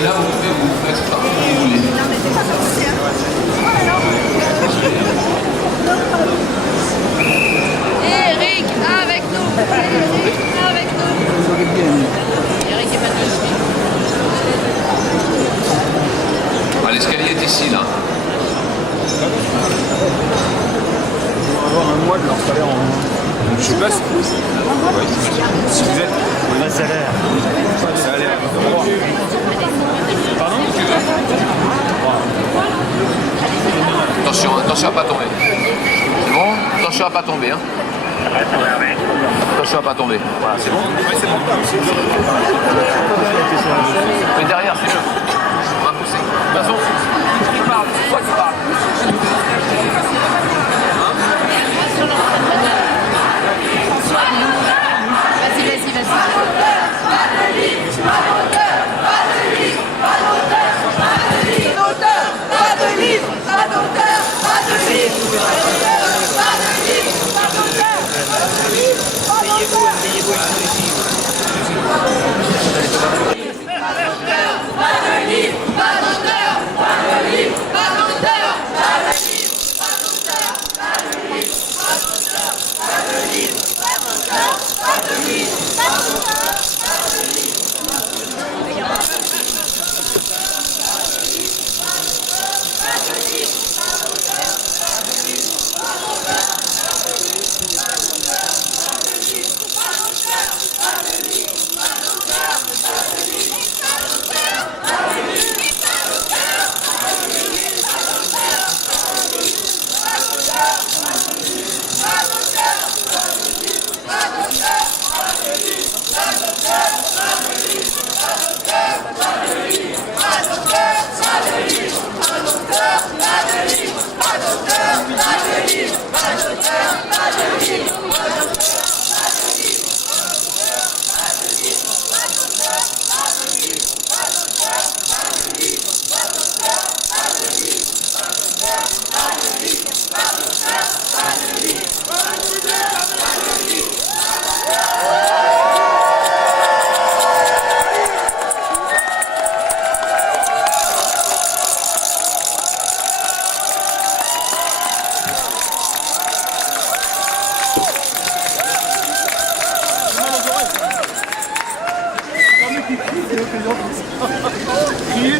Et là, vous pouvez vous faire ça, vous voulez. Eric, avec nous. Eric, avec nous. Eric est pas de suite. Ah, l'escalier est ici, là. On va avoir un mois de leur salaire en... Je sais pas si vous êtes... Là, salaire. Salaire. Pardon? Attention, attention à pas tomber. C'est bon? Attention à pas tomber, hein. Attention à pas tomber. Voilà, c'est bon? Ouais, c'est bon. Mais derrière, c'est mieux. On va pousser. De toute façon, qui parle? Toi qui parles.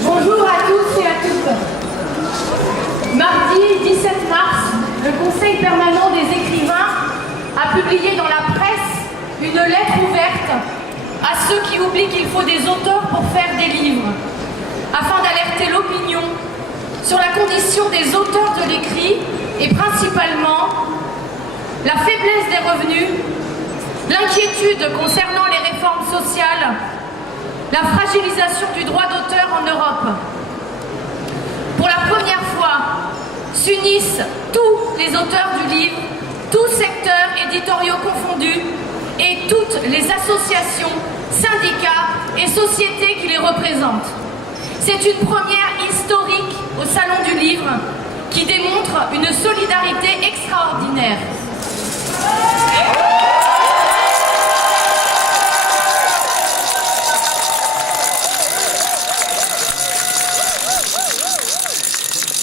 Bonjour à tous et à toutes. Mardi 17 mars, le Conseil permanent des écrivains a publié dans la presse une lettre ouverte à ceux qui oublient qu'il faut des auteurs pour faire des livres, afin d'alerter l'opinion sur la condition des auteurs de l'écrit et principalement la faiblesse des revenus, l'inquiétude concernant les réformes sociales, la fragilisation du droit d'auteur en Europe. Pour la première fois, s'unissent tous les auteurs du livre, tous secteurs éditoriaux confondus, et toutes les associations, syndicats et sociétés qui les représentent. C'est une première historique au Salon du Livre qui démontre une solidarité extraordinaire.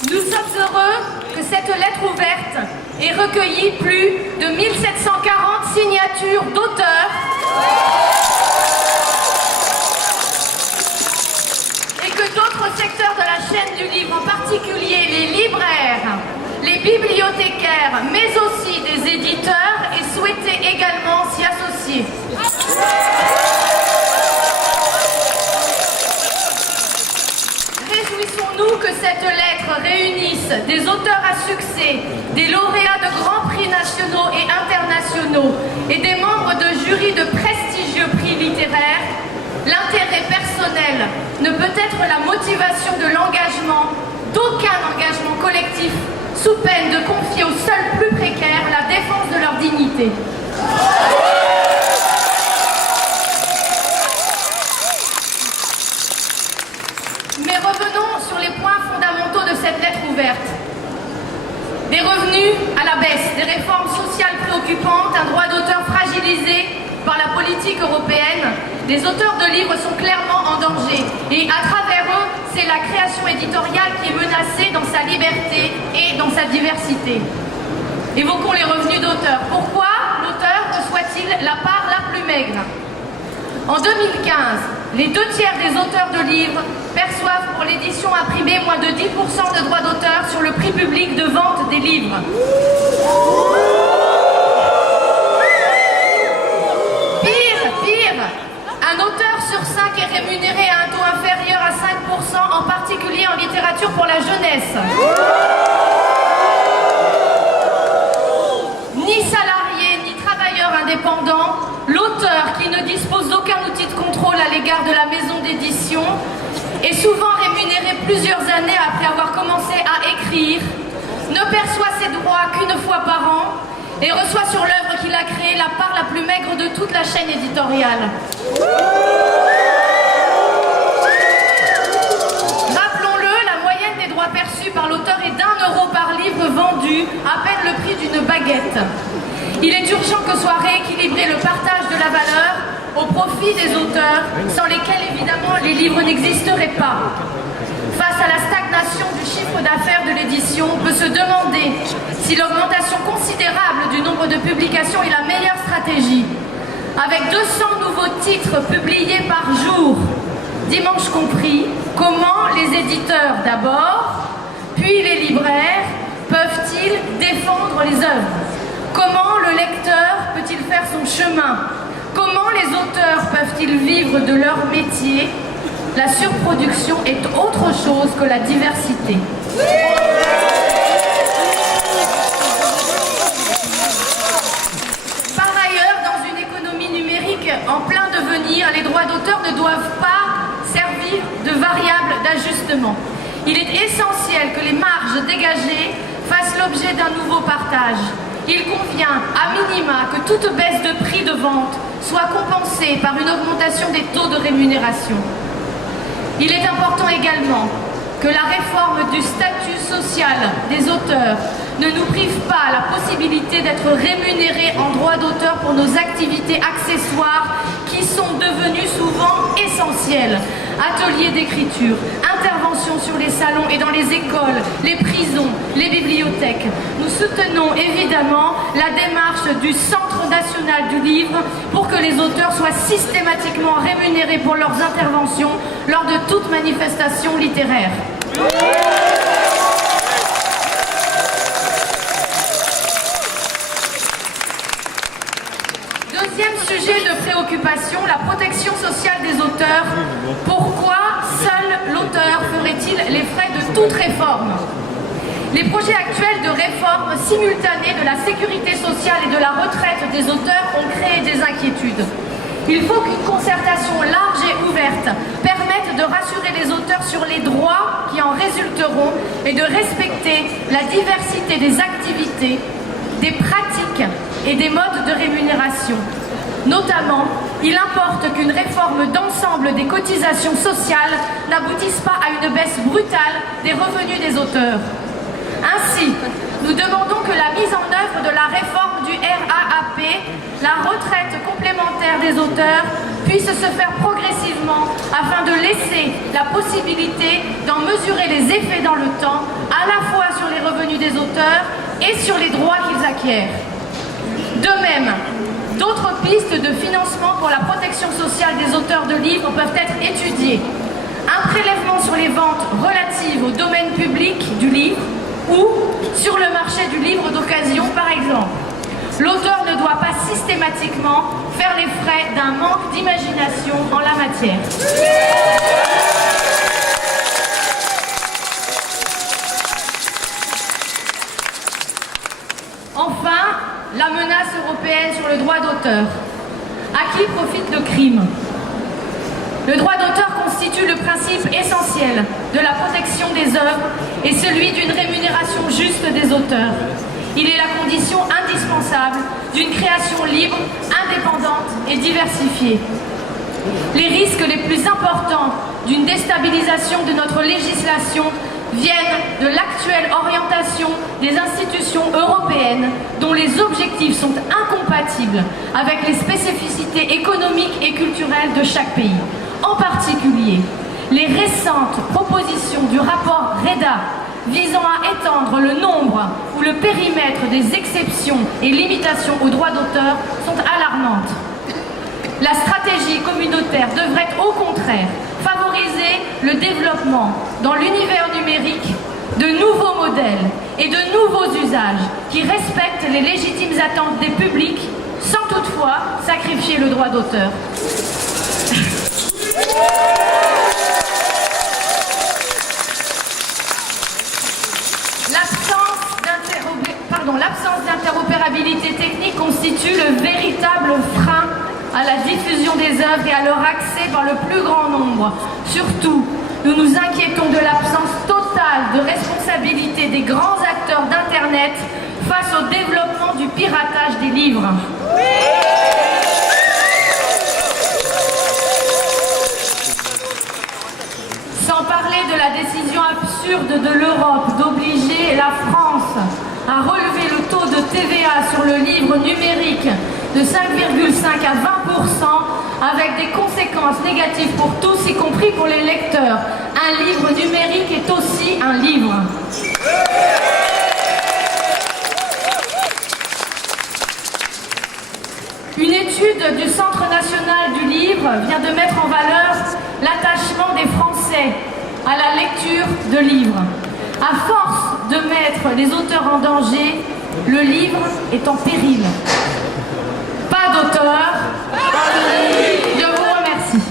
Nous sommes heureux que cette lettre ouverte ait recueilli plus de 1740 signatures d'auteurs et que d'autres secteurs de la chaîne du livre, en particulier les libraires, les bibliothécaires, mais aussi des éditeurs, aient souhaité également s'y associer. Réjouissons-nous que cette lettre réunisse des auteurs à succès, des lauréats de grands prix nationaux et internationaux et des membres de jurys de prestigieux prix littéraires. L'intérêt personnel ne peut être la motivation de l'engagement, d'aucun engagement collectif, sous peine de confier aux seuls plus précaires la défense de leur dignité. Mais revenons sur les points fondamentaux de cette lettre ouverte. Des revenus à la baisse, des réformes sociales préoccupantes, un droit d'auteur fragilisé par la politique européenne. Les auteurs de livres sont clairement en danger et à travers la création éditoriale qui est menacée dans sa liberté et dans sa diversité. Évoquons les revenus d'auteur. Pourquoi l'auteur reçoit-il la part la plus maigre? En 2015, les 2 tiers des auteurs de livres perçoivent pour l'édition imprimée moins de 10% de droits d'auteur sur le prix public de vente des livres. Pire, un auteur sur 5 est rémunéré à un taux inférieur à 5%, en particulier en littérature pour la jeunesse. Ni salarié, ni travailleur indépendant, l'auteur qui ne dispose d'aucun outil de contrôle à l'égard de la maison d'édition est souvent rémunéré plusieurs années après avoir commencé à écrire, ne perçoit ses droits qu'une fois par an et reçoit sur l'œuvre qu'il a créée la part la plus maigre de toute la chaîne éditoriale. Rappelons-le, la moyenne des droits perçus par l'auteur est d'1 euro par livre vendu, à peine le prix d'une baguette. Il est urgent que soit rééquilibré le partage de la valeur au profit des auteurs, sans lesquels évidemment les livres n'existeraient pas. Face à la stagnation du chiffre d'affaires de l'édition, on peut se demander si l'augmentation considérable du nombre de publications est la meilleure stratégie. Avec 200 nouveaux titres publiés par jour, dimanche compris, comment les éditeurs d'abord, puis les libraires, peuvent-ils défendre les œuvres? Comment le lecteur peut-il faire son chemin? Comment les auteurs peuvent-ils vivre de leur métier? La surproduction est autre chose que la diversité. Par ailleurs, dans une économie numérique en plein devenir, les droits d'auteur ne doivent pas servir de variable d'ajustement. Il est essentiel que les marges dégagées fassent l'objet d'un nouveau partage. Il convient, à minima, que toute baisse de prix de vente soit compensée par une augmentation des taux de rémunération. Il est important également que la réforme du statut social des auteurs ne nous prive pas la possibilité d'être rémunérés en droit d'auteur pour nos activités accessoires qui sont devenues souvent essentielles. Ateliers d'écriture, interventions sur les salons et dans les écoles, les prisons, les bibliothèques. Nous soutenons évidemment la démarche du Centre national du livre pour que les auteurs soient systématiquement rémunérés pour leurs interventions lors de toute manifestation littéraire. Deuxième sujet de préoccupation, la protection sociale des auteurs. Pourquoi seul l'auteur ferait-il les frais de toute réforme? Les projets actuels de réforme simultanée de la sécurité sociale et de la retraite des auteurs ont créé des inquiétudes. Il faut qu'une concertation large et ouverte permette de rassurer les auteurs sur les droits qui en résulteront et de respecter la diversité des activités, des pratiques et des modes de rémunération. Notamment, il importe qu'une réforme d'ensemble des cotisations sociales n'aboutisse pas à une baisse brutale des revenus des auteurs. Ainsi, nous demandons que la mise en œuvre de la réforme du RAAP, la retraite complémentaire des auteurs, puisse se faire progressivement afin de laisser la possibilité d'en mesurer les effets dans le temps, à la fois sur les revenus des auteurs et sur les droits qu'ils acquièrent. De même, d'autres pistes de financement pour la protection sociale des auteurs de livres peuvent être étudiées. Un prélèvement sur les ventes relatives au domaine public du livre ou sur le marché du livre d'occasion, par exemple. L'auteur ne doit pas systématiquement faire les frais d'un manque d'imagination en la matière. Enfin, la menace européenne sur le droit d'auteur. À qui profite le crime? Le droit d'auteur constitue le principe essentiel de la protection des œuvres et celui d'une rémunération juste des auteurs. Il est la condition indispensable d'une création libre, indépendante et diversifiée. Les risques les plus importants d'une déstabilisation de notre législation viennent de l'actuelle orientation des institutions européennes dont les objectifs sont incompatibles avec les spécificités économiques et culturelles de chaque pays. En particulier, les récentes propositions propositions du rapport REDA visant à étendre le nombre ou le périmètre des exceptions et limitations aux droits d'auteur sont alarmantes. La stratégie communautaire devrait au contraire favoriser le développement dans l'univers numérique de nouveaux modèles et de nouveaux usages qui respectent les légitimes attentes des publics sans toutefois sacrifier le droit d'auteur. L'absence d'interopérabilité technique constitue le véritable frein à la diffusion des œuvres et à leur accès par le plus grand nombre. Surtout, nous nous inquiétons de l'absence totale de responsabilité des grands acteurs d'Internet face au développement du piratage des livres. Sans parler de la décision absurde de l'Europe d'obliger la France à relever le taux de TVA sur le livre numérique de 5,5 à 20% avec des conséquences négatives pour tous, y compris pour les lecteurs. Un livre numérique est aussi un livre. Une étude du Centre national du livre vient de mettre en valeur l'attachement des Français à la lecture de livres. À force de mettre les auteurs en danger, le livre est en péril. Pas d'auteur, pas de livre. Je vous remercie.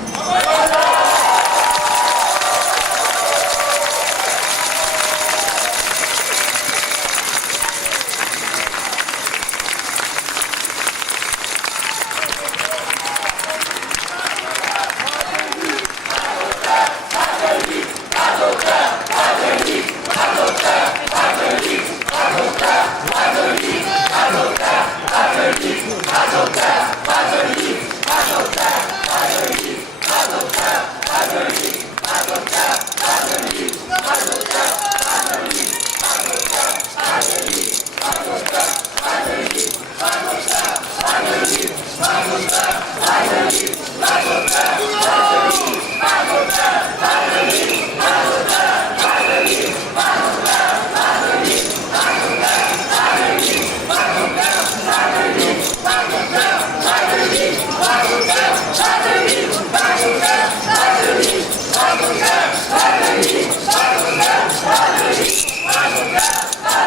Pas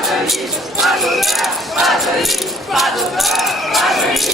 de livre, pas de livre, pas d'auteur, pas de livre.